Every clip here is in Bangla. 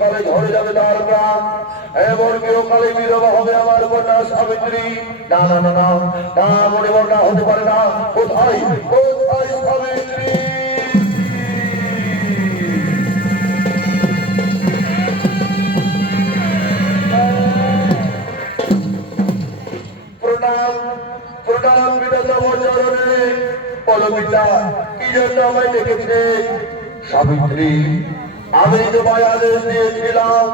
কালে ঝরে যাবে তার প্রাণ, এমন কেউ কালে বিধবা হবে আমার কন্যা সাবিত্রী। না না না না না, মনে না হতে পারে না। কোথায় কোথায় সাবিত্রী? প্রণাম প্রণাম পিতা তব চরণে। বলো পিতা, কি জন্য আমায় ডেকেছে? সাবিত্রী, আমি তোমায় আদেশ দিয়েছিলাম,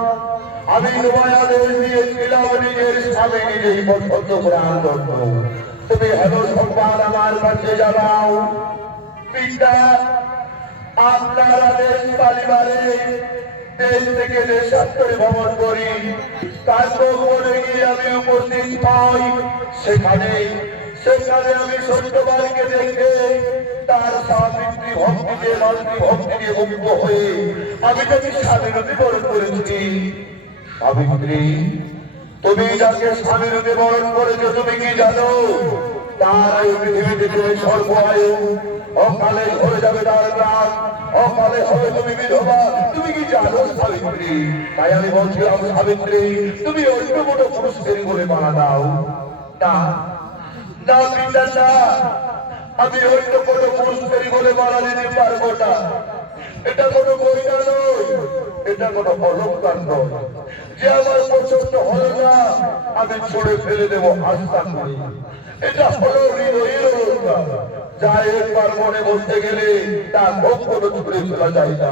নিজের স্বামী নিজেই পছন্দ করে আনন্দ। তুমি হেন সম্মান আমার কাছে জানাও। পিতা, আপনার আদেশ পালিবারে দেশ থেকে দেশান্তরে ভ্রমণ করি। তারপর বলে গিয়ে আমি উপস্থিত পাই, সেখানে আমি সত্যবাদীকে দেখে তার সাবিত্রী ভক্তিতে মাতৃভক্তিতে মুগ্ধ হয়ে আমি তাকে স্বামীরূপে বরণ করেছি। সাবিত্রী, তুমি যাকে স্বামীরূপে বরণ করেছো তুমি কি জানো? তার আয়ু পৃথিবীতে তুমি স্বল্প আয়ু, অকালে ঝরে যাবে তার প্রাণ, অকালে হবে তুমি বিধবা। তুমি কি জানো সাবিত্রী? তাই আমি বলছিলাম সাবিত্রী, তুমি অন্য কোনো পুরুষদের বলে মারা দাও না। না পিতা না, আমি অন্য কোনো পুরুষদের বলে মারা দিতে পারবো না। এটা কোনো বইটা নয়, এটা কোনো অলঙ্কার নয় যে আমার পছন্দ হলো না আমি ছুড়ে ফেলে দেবো আস্থা করি। এটা হলো হৃদয়ের অলঙ্কার। যা একবার মনে বসতে গেলে তা কখনো ছুড়ে ফেলা যায় না।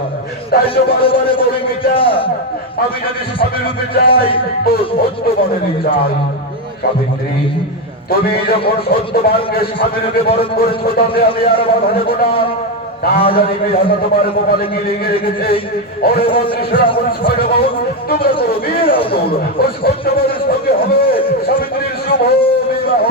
তাই তো বারে বারে বলে পিতা, আমি যদি স্বামী রূপে চাই তো সত্যবানেরই চাই। সাবিত্রী, তুমি যখন সত্যবানকে স্বামী রূপে বরণ করেছো তাতে আমি আর বাধা দেবো না। না জানি বিধাতা তোমার কপালে কি লেগে রেখেছে। ওরে মন্ত্রী শ্রাবণ সৈন্যগণ, তোমরা করো বিয়ে দাও, ওই সত্যবানের সঙ্গে হবে সাবিত্রীর শুভ বিবাহ।